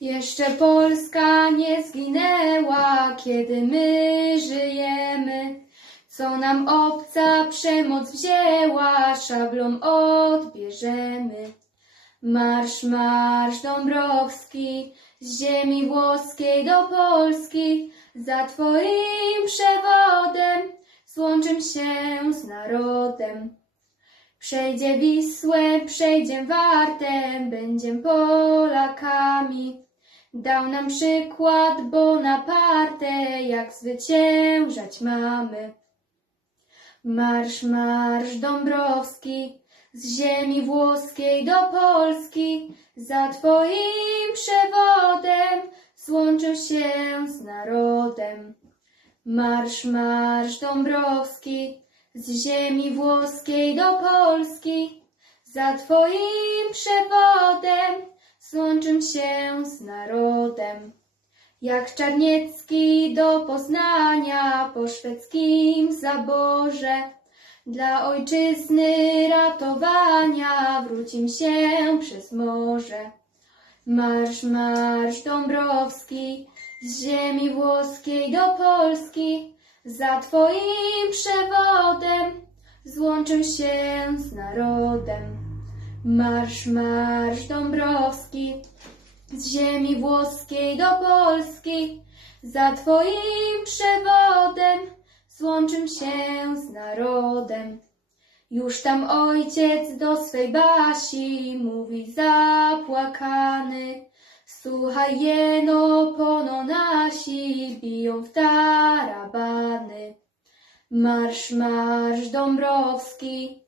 Jeszcze Polska nie zginęła, kiedy my żyjemy. Co nam obca przemoc wzięła, szablą odbierzemy. Marsz, marsz Dąbrowski, z ziemi włoskiej do Polski, za Twoim przewodem złączym się z narodem. Przejdzie Wisłę, przejdzie Wartę, będziem Polakami. Dał nam przykład Bonaparte, jak zwyciężać mamy. Marsz, marsz Dąbrowski, z ziemi włoskiej do Polski, za Twoim przewodem złączył się z narodem. Marsz, marsz Dąbrowski, z ziemi włoskiej do Polski, za Twoim przewodem złączym się z narodem. Jak Czarniecki do Poznania po szwedzkim zaborze, dla ojczyzny ratowania wrócim się przez morze. Marsz, marsz Dąbrowski, z ziemi włoskiej do Polski, za Twoim przewodem złączym się z narodem. Marsz, marsz Dąbrowski, z ziemi włoskiej do Polski, za Twoim przewodem złączym się z narodem. Już tam ojciec do swej Basi mówi zapłakany. Słuchaj jeno pono nasi biją w tarabany. Marsz, marsz Dąbrowski,